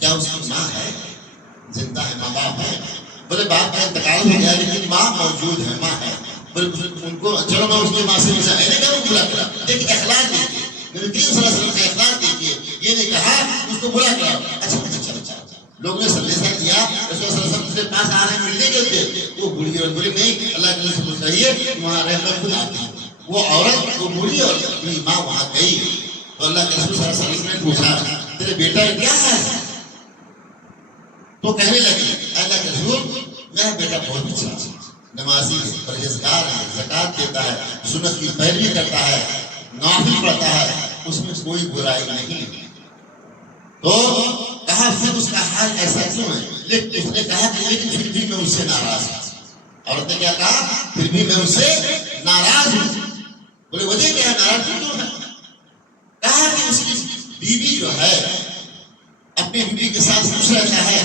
کیا اس کی ماں ہے؟ زندہ ہے، ماں باپ ہے؟ بولے باپ کا انتقال ہو گیا لیکن ماں موجود ہے، ماں ہے۔ بولے ان کو چلو میں اس کی ماں سے ملتا ہے، نہیں کہا بلا کرا، لیکن اخلاق دیکھیے، نبی کریم صلی اللہ علیہ وسلم کا اخلاق دیکھیے، یہ نہیں کہا اس کو بلا کرا، اچھا چلو چلو۔ لوگوں نے سندیشہ دیا، رسول صلی اللہ علیہ وسلم کے پاس آ رہے ہیں ملنے کے لیے، وہ بوڑھی اور بولی نہیں، اللہ کے رسول کہیے وہاں رہ کر خود آتی ہے۔ وہ عورت، وہ بوڑھی اور اپنی ماں وہاں گئی تو اللہ کے رسول صلی اللہ علیہ وسلم نے پوچھا تیرے بیٹا کیا ہے؟ تو کہنے لگی اللہ کے رسول میرا بیٹا بہت اچھا، نمازی ہے، پرہیزگار ہے، زکات دیتا ہے، سنت کی پیروی کرتا ہے، نافل پڑھتا ہے، اس میں کوئی برائی نہیں۔ تو کہا پھر اس کا حال ایسا کیوں ہے؟ لیکن اس نے کہا کہ لیکن پھر بھی میں اس سے ناراض ہوں۔ عورت نے کیا کہا؟ پھر بھی میں اس سے ناراض ہوں۔ بولے وجہ کیا ہے، ناراض کیوں ہے؟ کہا کہ اس کی بیوی جو ہے اپنی بیوی کے ساتھ خوش رہتا ہے،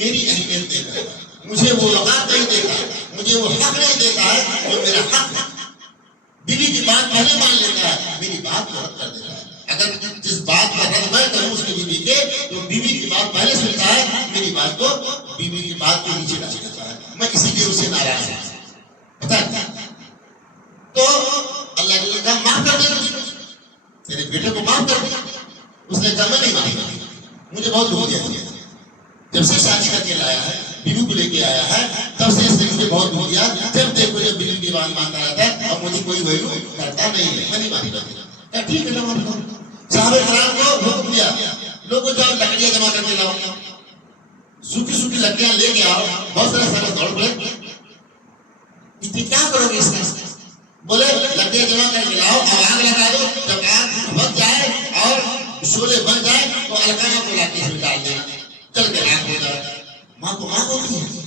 میری اہمیت دیتا ہے، مجھے وہ وقار نہیں دیتا، مجھے وہ حق نہیں دیتا ہے جو میرا حق ہے۔ بیوی کی بات پہلے مان لیتا ہے، میری بات کو رد کر دیتا ہے۔ اگر جس بات کا رد میں کروں اس کی بیوی کے، تو بیوی کی بات پہلے سنتا ہے، میری بات کو بیوی کی بات کو نیچے ڈال دیتا ہے۔ میں اسی لیے اسے ناراض ہوں، پتہ ہے؟ تو اللہ نے کہا معاف کر دے، تیرے بیٹے کو معاف کر دے۔ اس نے کہا میں نہیں مانوں گا، مجھے بہت دکھ دیا، جب سے شادی کر کے لایا ہے، بیوی کو لے کے آیا ہے، تب سے اس نے مجھے بہت دکھ دیا۔ جب دیکھو جب بیوی کی بات مانتا رہتا ہے اور مجھے کوئی ویلو کرتا نہیں ہے، میں نہیں مانتا۔ کہا ٹھیک ہے جمع کرو۔ صحابہ کرام کو حکم دیا، لوگوں جاؤ لکڑیاں جمع کر کے لاؤ، سوکھی سوکھی لکڑیاں لے کے آؤ۔ بہت سارے صحابہ دوڑ پڑے، اتنی کیا کرو گے اس کا؟ بولے لکڑیاں جمع کر کے لاؤ اور آگ لگا دو، جب آگ بھگ جائے اور شعلے بن جائے تو القامہ کو لا کے اس میں ڈال دینا، چل کے آگ ہو جائے۔ ماں کو ماں ہوتی ہے،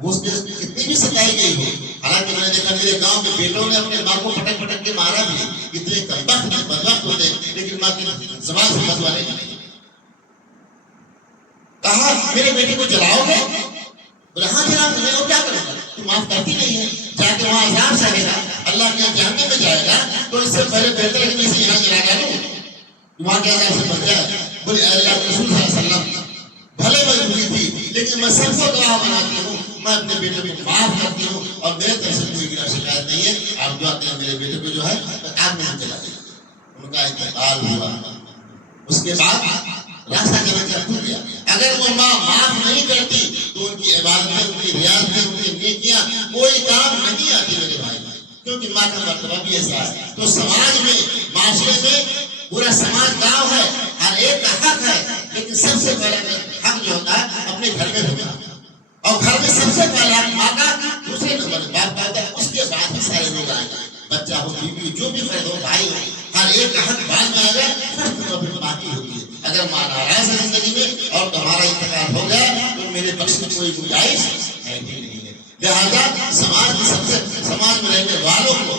وہ اس کے کتنی بھی ستائی گئی ہو، حالانکہ میں نے دیکھا میرے گاؤں کے بیٹوں نے اپنے ماں کو پٹک پٹک کے مارا بھی، اتنے کمبخت بدبخت ہوتے، لیکن ماں کی زبان سے بدوا نہیں۔ کہا میرے بیٹے کو جلاؤ گے؟ بولے ہاں جناب، میں وہ کیا کروں گا؟ تو معاف کرتی نہیں ہے، جا کے وہاں عذاب سہے گا، اللہ کے جہنم میں جائے گا، تو اس سے پہلے بہتر ہے کہ میں اسے یہاں جلا ڈالوں، وہاں کے عذاب سے بچ جائے۔ بولے اے اللہ کے رسول صلی اللہ علیہ وسلم، بھلے مجبوری تھی لیکن میں سب کو گواہ بناتی ہوں، میں اپنے بیٹے کو معاف کرتی ہوں اور میرے طرف سے کوئی گناہ شکایت نہیں ہے، آپ دعا کریں میرے بیٹے کو جو ہے آگ میں جلا دیں۔ ان کا انتقال ہوا، اس کے بعد راستہ جنت کا کھل گیا۔ اگر وہ ماں معاف نہیں کرتی تو ان کی عبادتیں، ان کی ریاضتیں، ان کی نیکیاں کوئی کام نہیں آتی میرے بھائی، کیونکہ ماں کا مرتبہ بھی ایسا ہے۔ تو سماج میں، معاشرے میں، پورا سماج گاؤں ہے، ہر ایک کا حق ہے، لیکن سب سے پہلے حق جو ہوتا ہے اپنے گھر میں ہوتا ہے، اور گھر میں سب سے پہلے حق ماں کا، دوسرے نمبر باپ کا ہوتا ہے، اس کے بعد ہی سارے لوگ آئیں گے، بچہ ہو، بیوی جو بھی فرد ہو، بھائی ہو، ہر ایک کا حق بعد میں آئے گا، فرد تو پھر باقی ہوتی ہے۔ اگر ماں ناراض ہے زندگی میں اور تمہارا انتقال ہو گیا تو میرے بخش میں کوئی گنجائش ہے ہی نہیں ہے۔ لہٰذا سماج میں رہنے والوں کو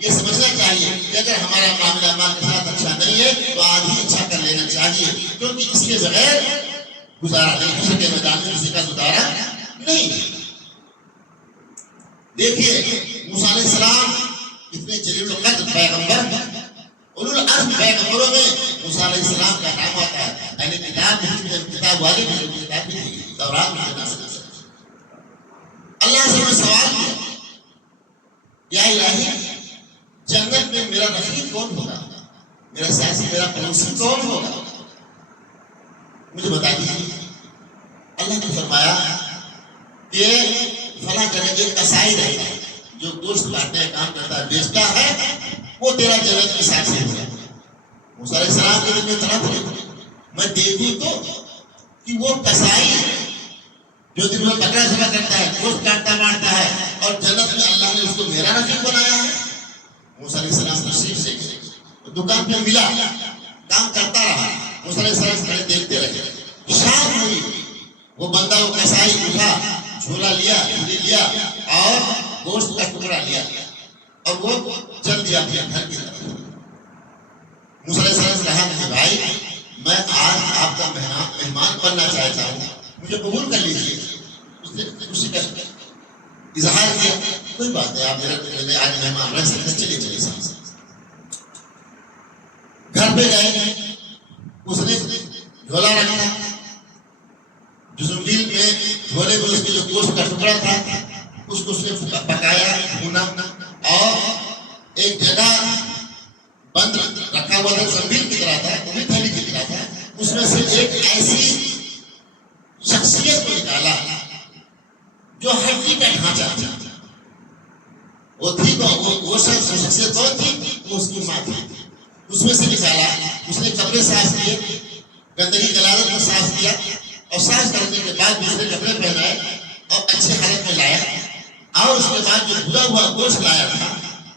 یہ سمجھنا چاہیے کہ اگر ہمارا معاملہ ماں کے ساتھ اچھا نہیں ہے تو آج ہی اچھا کر لینا چاہیے، کیونکہ اس کے بغیر گزارا نہیں ہو سکے، میدان میں کسی کا گزارا نہیں ہے۔ دیکھیے موسیٰ علیہ السلام اتنے جلیل القدر پیغمبر، اولو العزم پیغمبروں میں موسیٰ علیہ السلام کا نام آتا ہے۔ اہل کتاب کتاب والے میں کتاب بھی تھی، تورات میں نام ہے۔ اللہ سے میں سوال کیا، یا الہی جنت میں میرا رفیق کون ہوگا، میرا ساتھی، میرا پڑوسی کون ہوگا، مجھے بتا دیجیے۔ اللہ نے فرمایا کہ فلاں جگہ ایک کسائی رہتا ہے جو گوشت کاٹنے کا کام کرتا ہے، بیچتا ہے، وہ تیرا جنت کے ساتھی ہوگا۔ موسیٰ علیہ السلام کے دل میں طرح تھی، میں دیکھوں تو کہ وہ کسائی جو دن میں بکرا ذبح کرتا ہے، گوشت کاٹتا مارتا ہے، اور جنت میں اللہ نے اس کو میرا رفیق بنایا ہے۔ موسیٰ علیہ السلام تشریف سے دکان پہ ملا، کام کرتا رہا، موسیٰ علیہ السلام کھڑے دیکھتے رہے۔ شام ہوئی، وہ بندہ، وہ کسائی اٹھا، جھولا لیا، جھولی لیا اور گوشت کا ٹکڑا لیا اور وہ چل دیا اپنے گھر کی طرف۔ موسیٰ علیہ السلام نے کہا کہ بھائی میں آج آپ کا مہمان بننا چاہتا ہوں، مجھے قبول کر لیجیے۔ اس نے خوشی کا اظہار کیا، کوئی بات نہیں، آپ میرے آج مہمان رہ سکتے، چلیے چلیے ساتھ۔ گھر پہ گئے، اس نے جھولا رکھا، جزنبیل میں جھولے میں اس کے جو گوشت کا ٹکڑا تھا اس کو اس نے پکایا، بھونا، اور ایک جگہ بند رکھا ہوا تھا، زنبیل کی طرح تھا، وہ بھی تھیلی کی طرح تھا، اس میں سے ایک ایسی شخصیت کو نکالا جو ہڈی کا ڈھانچہ تھا۔ وہ تھی وہ شخصیت کون تھی؟ وہ اس کی ماں تھی۔ اس میں سے نکالا، اس نے کپڑے صاف کیے، گندگی غلاظت کو صاف کیا، اور صاف کرنے کے بعد دوسرے کپڑے پہنائے اور اچھے حالت میں لایا، اور اس کے بعد جو بھنا ہوا گوشت لایا تھا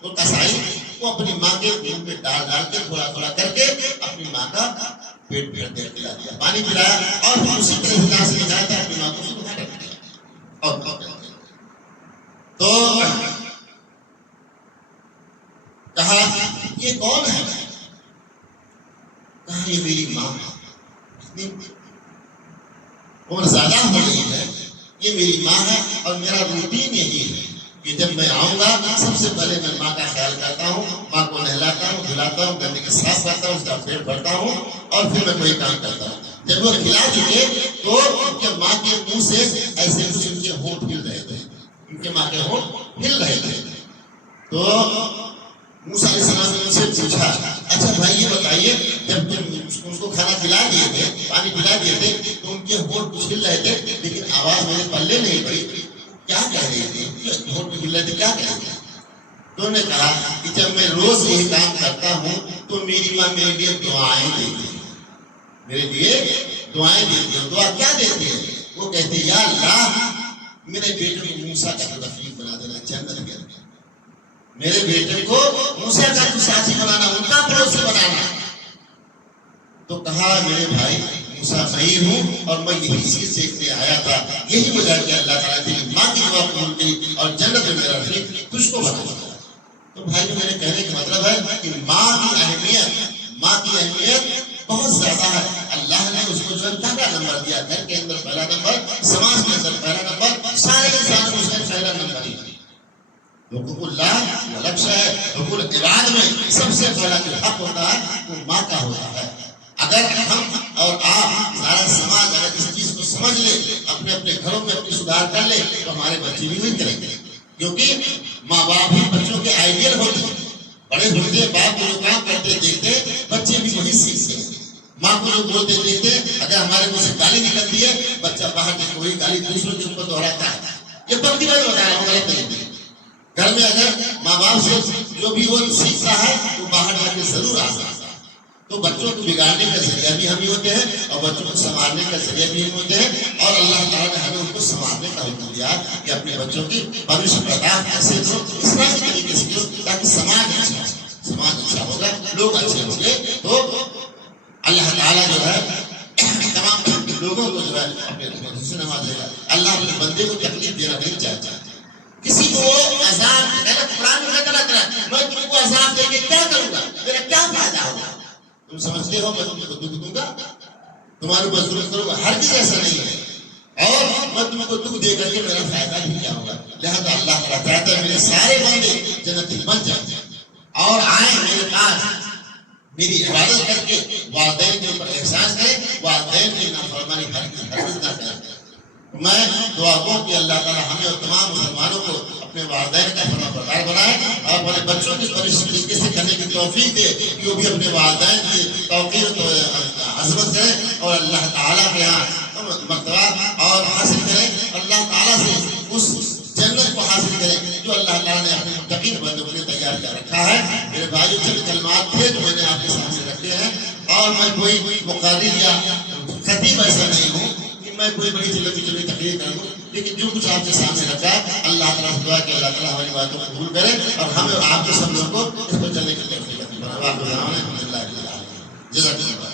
وہ کسائی وہ اپنی ماں کے منہ میں ڈال ڈال کے تھوڑا تھوڑا کر کے اپنی ماں کا پیٹ بھر دے پلا دیا، پانی پلایا، اور پھر اسی طرح سے جہاں سے نکالا تھا اپنی ماں کو اسے بٹھا رکھ دیا۔ اور تو کہا یہ کون ہے؟ کہا یہ میری ماں ہے، اتنی عمر زیادہ ہو رہی ہے یہ میری ماں ہے اور میرا روٹین یہی ہے کہ جب میں آؤں گا سب سے پہلے میں ماں کا خیال کرتا ہوں، ماں کو نہلاتا ہوں، دھلاتا ہوں، گندے کے صاف کرتا ہوں، اس کا پیٹ بھرتا ہوں اور پھر میں کوئی کام کرتا ہوں۔ جب وہ کھلا چکے تو ان کے ماں کے منہ سے ایسے کچھ ان کے ہونٹ ہل رہے تھے، ان کے ماں کے ہونٹ ہل رہے تھے۔ تو موسیٰ علیہ السلام نے ان سے پوچھا، اچھا بھائی یہ بتائیے جب تم اس کو کھانا کھلا دیے تھے، پانی پلا دیے تھے تو ان کے ہونٹ کچھ ہل رہے تھے لیکن آواز میرے پلے نہیں پڑی، کیا کہہ رہی تھی؟ ہونٹ ہل رہے تھے، کیا کہہ رہی تھی؟ تو انہوں نے کہا کہ جب میں روز یہ کام کرتا ہوں تو میری ماں میرے لیے دعائیں دیتی ہے، میرے لیے دعائیں دیتی ہے۔ دعا کیا دیتی ہے؟ وہ کہتے ہیں یا اللہ میرے بیٹے کو موسیٰ کا رفیق بنا دینا جنت کے اندر، میرے بیٹے کو موسیٰ کا ساتھی بنانا، ان کا پڑوسی بنانا۔ تو کہا میرے بھائی موسیٰ میں ہوں اور میں یہی چیز سیکھنے آیا تھا، یہی وجہ کہ اللہ تعالیٰ تیری ماں کی دعا قبول کی اور جنت میں میرا رفیق تجھ کو بنا۔ تو بھائی میرے کہنے کا مطلب ہے کہ ماں کی اہمیت بہت زیادہ ہے۔ اللہ نے اس کو جو ہے پہلا نمبر دیا، گھر کے اندر پہلا نمبر، سماج کے اندر پہلا نمبر، سارے انسانوں کو اس نے پہلا نمبر ہی۔ حقوق اللہ الگ سے ہے، حقوق العباد میں سب سے پہلا جو حق ہوتا ہے وہ ماں کا ہوتا ہے۔ اگر ہم اور آپ سارا سماج اگر اس چیز کو سمجھ لے، اپنے اپنے گھروں میں اپنی سدھار کر لے تو ہمارے بچے بھی وہی کریں گے، کیونکہ ماں باپ ہی بچوں کے آئیڈیل ہوتے ہیں۔ بڑے ہوتے باپ کو جو کام کرتے دیکھتے بچے بھی وہی سیکھتے ہیں۔ ماں کو جو بولتے دیکھتے، اگر ہمارے منہ سے گالی نکلتی ہے بچہ باہر کے کوئی گالی دوسروں کے اوپر دہراتا ہے۔ یہ پکی بات بتا رہا ہوں، غلط نہیں۔ گھر میں اگر ماں باپ سے جو بھی وہ سیکھ رہا ہے وہ باہر جا کے ضرور آ سکتا ہے۔ تو بچوں کو بگاڑنے کا ذریعہ بھی ہم ہی ہوتے ہیں اور بچوں کو سنبھالنے کا ذریعہ بھی ہم ہوتے ہیں، اور اللہ تعالیٰ نے ہمیں ان کو سنبھالنے کا حکم دیا کہ اپنے بچوں کی پرورش برداشت کیسے کرو، اسلامی طریقے سے کرو تاکہ سماج اچھا ہوگا، لوگ اچھے ہوں گے تو اللہ تعالیٰ جو ہے تمام لوگوں کو جو ہے اپنے رحمت سے نوازے گا۔ اللہ اپنے بندے کو تکلیف دینا نہیں چاہتا، کسی کو عذاب قرآن میں کہتا ہے میں تم کو عذاب دے کے کیا کروں گا، میرا کیا فائدہ ہوگا؟ تم سمجھتے ہو میں تم کو دکھ دوں گا، تمہارے اوپر ظلم کروں گا؟ ہر چیز ایسا نہیں ہے، اور میں تم کو دکھ دے کر کے میرا فائدہ بھی کیا ہوگا؟ لہذا اللہ تعالیٰ چاہتا ہے میرے سارے بندے جنتی بن جائیں اور آئیں میرے پاس، میری عبادت کر کے والدین کے اوپر احسان کریں، والدین کی نافرمانی ہرگز نہ کریں۔ میں دعا گو کہ اللہ تعالیٰ ہمیں اور تمام مسلمانوں کو اپنے والدین کا فرما بردار بنائے اور اپنے بچوں کی پرورش طریقے سے کرنے کی توفیق دے کہ وہ بھی اپنے والدین کی توقیر و عظمت کریں اور اللہ تعالیٰ کے یہاں مرتبہ اور حاصل کریں، اللہ تعالیٰ سے اس جنت کو حاصل کریں جو اللہ تعالیٰ نے اپنے متقین بندوں کے لیے تیار کر رکھا ہے۔ میرے بھائیو چند کلمات تھے جو میں نے آپ کے سامنے رکھے ہیں، اور میں کوئی مقرر یا خطیب ایسا نہیں ہوں میں کوئی بڑی چلو تقریر کر دوں، لیکن جو کچھ آپ کے سامنے رکھا ہے اللہ تعالیٰ سے دعا کہ اللہ تعالیٰ ہماری باتوں کو قبول کرے اور ہمیں اور آپ کے سب لوگوں کو اس پر چلنے کی توفیق عطا فرمائے۔ جزاک اللہ۔